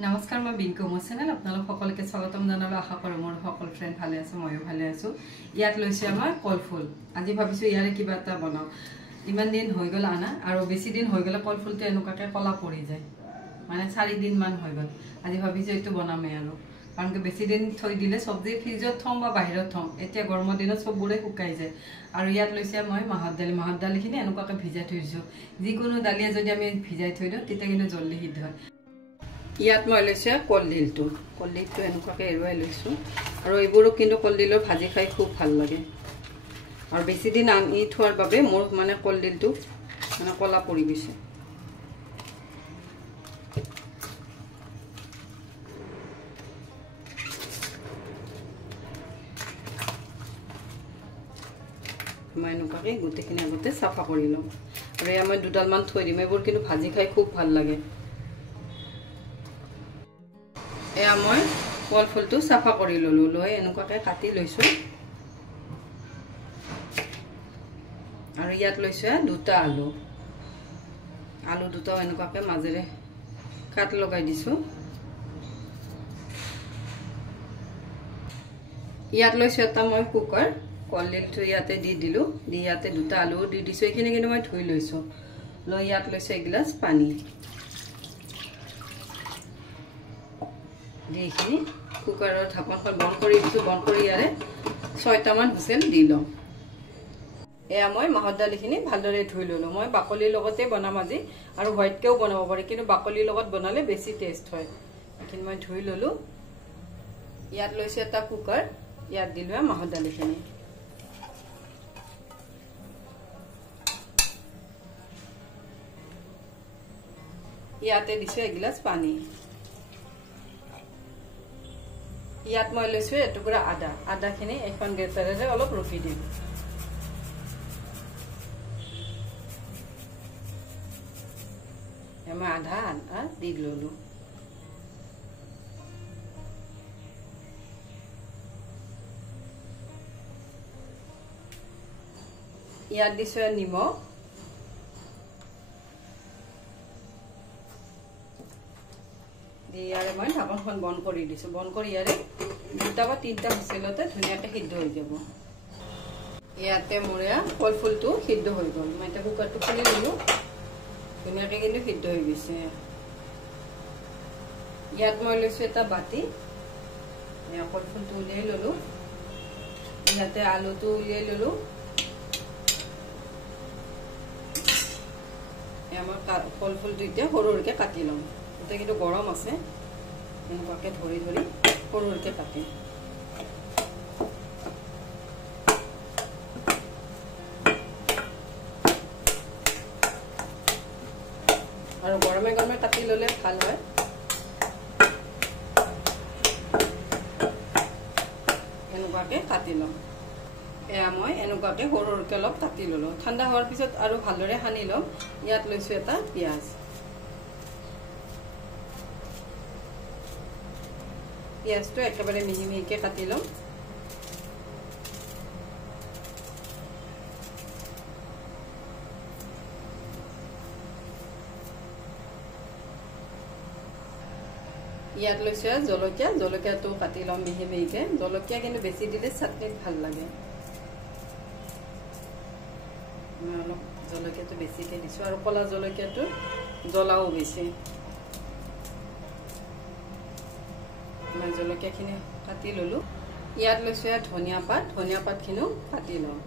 নমস্কাৰ মই বিনকু মোৰ চেনেল আপোনালোক সকলোকে স্বাগতম জনালো আশা কৰোঁ মোৰ সকল ফ্ৰেণ্ড ভালে আছে ময়ো ভালে আছো ইয়াত লৈছে আমাৰ কলফুল আজি ভাবিছো ইয়াৰে কিবা এটা বনাও ইমান দিন হৈ গ'ল আনা আৰু বেছি দিন হৈ গ'লে কলফুলটো এনেকুৱাকৈ কলা পৰি যায় মানে 4 দিন মান হৈ গ'ল আজি ভাবিছো এইটো বনামে আৰু কাৰণ বেছি দিন থৈ দিলে সবজি ফ্ৰিজত থম বা বাহিৰত থম এতিয়া গৰমৰ দিনত সববোৰে শুকাই যায় আৰু ইয়াত লৈছে মই মাহৰ দালিখিনি এনেকুৱাকৈ ভিজাই থৈছো যিকোনো দালিয়ে যদি আমি ভিজাই থৈ দিওঁ তেতিয়া কিন্তু জলদি সিদ্ধ হয় ইয়াত মই লৈছে কলডিলটো এনেকুৱাকৈ এৰুৱাই লৈছোঁ আৰু এইবোৰো কিন্তু কলডিলৰ ভাজি খাই খুব ভাল লাগে আৰু বেছি দিন আনি থোৱাৰ বাবে মোৰ মানে কলডিলটো মানে কলা পৰি গৈছে মই এনেকুৱাকৈ গোটেইখিনি আগতে চাফা কৰি লওঁ আৰু এয়া মই দুডালমান থৈ দিম এইবোৰ কিন্তু ভাজি খাই খুব ভাল লাগে এয়া মই কলফুলটো চাফা কৰি ললো লৈ এনেকুৱাকৈ কাটি লৈছো আৰু ইয়াত লৈছো দুটা আলু দুটাও এনেকুৱাকৈ মাজেৰে কাট লগাই দিছো ইয়াত লৈছো এটা মই কুকাৰ কলডিলটো ইয়াতে দি দিলো দি ইয়াতে দুটা আলু দি দিছো এইখিনি কিন্তু মই ধুই লৈছো লৈ ইয়াত লৈছো এগিলাস পানী এইখিনি কুকাৰৰ ঢাকনখন বন্ধ কৰি দিছো বন্ধ কৰি ইয়াৰে 6টা মান হুইছেল দি লওঁ এয়া মই মাহৰ দালিখিনি ভালদৰে ধুই ললো মই বাকলিৰ লগতে বনাম আজি আৰু হোৱাইটকেও বনাব পাৰি কিন্তু বাকলিৰ লগত বনালে বেছি টেষ্ট হয় এইখিনি মই ধুই ললো ইয়াত লৈছো এটা কুকাৰ ইয়াত দিলো মাহৰ দালিখিনি ইয়াতে দিছো এগিলাস পানী ইয়াত মই লৈছো এটুকুৰা আদাখিনি এখন গেছৰে অলপ ৰখি দিম মই আধা দি ললো ইয়াত দিছো নিমখ ইয়াৰে মই ঢাকনখন বন্ধ কৰি দিছো বন্ধ কৰি ইয়াৰে 2টা বা 3টা হুইছেলতে ধুনীয়াকৈ সিদ্ধ হৈ যাব ইয়াতে মোৰ কলফুলটো সিদ্ধ হৈ গ'ল মই এটা কুকাৰটো খুলি ললো ধুনীয়াকৈ কিন্তু সিদ্ধ হৈ গৈছে ইয়াত মই লৈছো এটা বাটি কলফুলটো উলিয়াই ললো ইয়াতে আলুটো উলিয়াই ললো মই কলফুলটো এতিয়া সৰুকৈ কাটি লওঁ এটা কিন্তু গৰম আছে এনেকুৱাকৈ ধৰি সৰুকৈ কাটি আৰু গৰমে গৰমে কাটি ললে ভাল হয় এনেকুৱাকৈ কাটি লওঁ এয়া মই এনেকুৱাকৈ সৰুকৈ অলপ কাটি ললো ঠাণ্ডা হোৱাৰ পিছত আৰু ভালদৰে সানি লম ইয়াত লৈছো এটা পিঁয়াজ পিঁয়াজটো একেবাৰে মিহি মিহিকৈ কাটি লম ইয়াত লৈছো জলকীয়াটো কাটি লম মিহি মিহিকৈ জলকীয়া কিন্তু বেছি দিলে চাটনিত ভাল লাগে মই অলপ জলকীয়াটো বেছিকৈ দিছো আৰু কলা জলকীয়াটো জ্বলাও বেছি মই জলকীয়াখিনি কাটি ললো ইয়াত লৈছো ধনিয়া পাতখিনিও কাটি লওঁ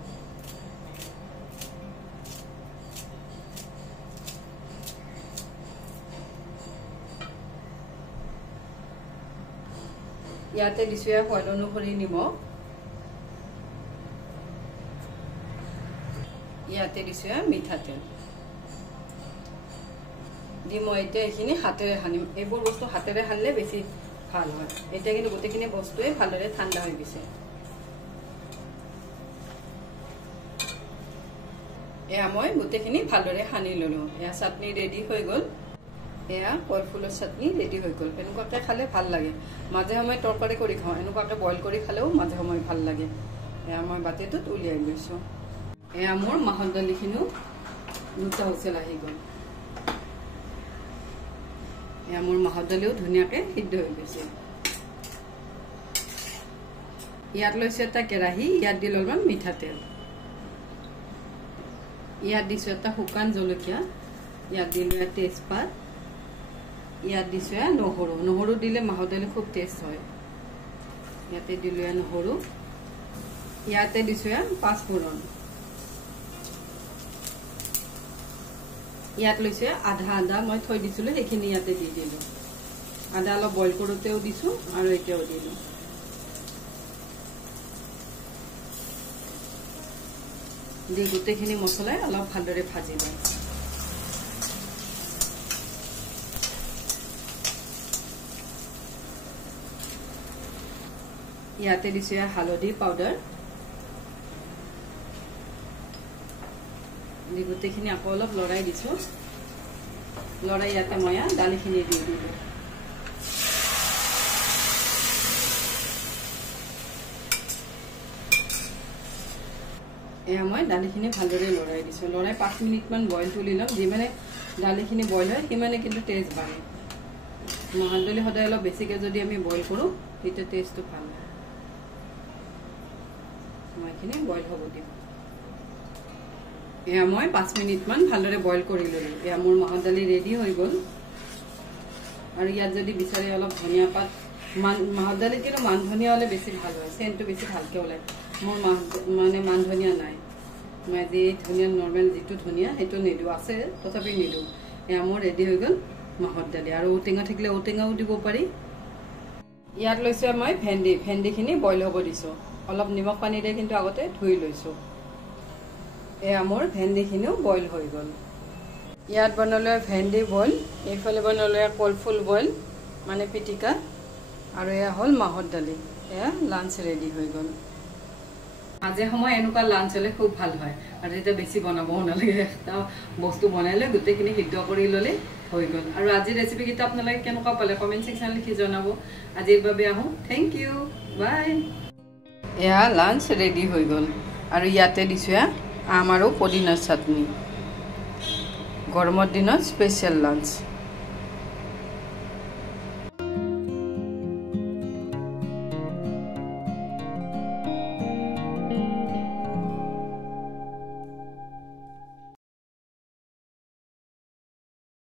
ইয়াতে দিছো সোৱাদ অনুসৰি নিমখ ইয়াতে দিছো মিঠাতেল দি মই এতিয়া এইখিনি হাতেৰে সানিম এইবোৰ বস্তু হাতেৰে সানিলে বেছি ভাল হয় এতিয়া কিন্তু গোটেইখিনি বস্তুৱে ভালদৰে ঠাণ্ডা হৈ গৈছে এয়া মই গোটেইখিনি ভালদৰে সানি ললো এয়া চাটনি ৰেডি হৈ গ'ল এয়া কলফুলৰ চাটনি ৰেডি হৈ গ'ল এনেকুৱাকৈ খালে ভাল লাগে মাজে সময়ে তৰকাৰী কৰি খাওঁ এনেকুৱাকৈ বইল কৰি খালেও মাজে সময়ে ভাল লাগে এয়া মই বাতিটোত উলিয়াই লৈছো এয়া মোৰ মাহৰ দালিখিনিও 2টা হুইছেল আহি গ'ল এয়া মোৰ মাহৰ দালিও ধুনীয়াকৈ সিদ্ধ হৈ গৈছে ইয়াত লৈছো এটা কেৰাহী ইয়াত দিলোঁ অলপমান মিঠাতেল ইয়াত দিছোঁ এটা শুকান জলকীয়া ইয়াত দিলোঁ তেজপাত ইয়াত দিছোঁ নহৰু দিলে মাহৰ দালি খুব টেষ্ট হয় ইয়াতে দিলোঁ নহৰু ইয়াতে দিছোঁ পাঁচফোৰণ ইয়াত লৈছে আদা মই থৈ দিছিলোঁ সেইখিনি ইয়াতে দি দিলোঁ আদা অলপ বইল কৰোঁতেও দিছোঁ আৰু এতিয়াও দিলোঁ দি গোটেইখিনি মছলাই অলপ ভালদৰে ভাজি লওঁ ইয়াতে দিছোঁ হালধি পাউডাৰ দি গোটেইখিনি আকৌ অলপ লৰাই দিছোঁ লৰাই ইয়াতে মই দালিখিনি দি দিলোঁ এয়া মই দালিখিনি ভালদৰে লৰাই দিছোঁ লৰাই 5 মিনিটমান বইল তুলি ল'ম যিমানে দালিখিনি বইল হয় সিমানে কিন্তু টেষ্ট বাঢ়ে মাহৰ দালি সদায় অলপ বেছিকৈ যদি আমি বইল কৰোঁ তেতিয়া টেষ্টটো ভাল হয় মই এইখিনি বইল হ'ব দিম এয়া মই 5 মিনিটমান ভালদৰে বইল কৰি ল'লোঁ এয়া মোৰ মাহৰ দালি ৰেডি হৈ গ'ল আৰু ইয়াত যদি বিচাৰে অলপ ধনিয়া পাত মাহৰ দালিত কিন্তু মান ধনিয়া হ'লে বেছি ভাল হয় চেণ্টটো বেছি ভালকৈ ওলায় মোৰ মানে মান ধনিয়া নাই মই যি ধনিয়া নৰ্মেল যিটো ধনিয়া সেইটো নিদিওঁ আছে তথাপি নিদিওঁ এয়া মোৰ ৰেডি হৈ গ'ল মাহৰ দালি আৰু ঔটেঙা থাকিলে ঔটেঙাও দিব পাৰি ইয়াত লৈছোঁ মই ভেন্দিখিনি বইল হ'ব দিছোঁ অলপ নিমখ পানীৰে কিন্তু আগতে ধুই লৈছোঁ এয়া মোৰ ভেন্দিখিনিও বইল হৈ গ'ল ইয়াত বনালে ভেন্দি বইল এইফালে বনালে কলফুল বইল মানে পিটিকা আৰু এয়া হ'ল মাহৰ দালি এয়া লাঞ্চ ৰেডি হৈ গ'ল মাজে সময় এনেকুৱা লাঞ্চ হ'লে খুব ভাল হয় আৰু তেতিয়া বেছি বনাবও নালাগে এটা বস্তু বনাই লৈ গোটেইখিনি সিদ্ধ কৰি ল'লে হৈ গ'ল আৰু আজিৰ ৰেচিপিকেইটা আপোনালোকে কেনেকুৱা পালে কমেণ্ট ছেকশ্যন লিখি জনাব আজিৰ বাবে আহোঁ থেংক ইউ বাই এয়া লাঞ্চ ৰেডি হৈ গ'ল আৰু ইয়াতে দিছোঁ আম আৰু পদিনাৰ চাটনি গৰমৰ দিনত স্পেচিয়েল লাঞ্চ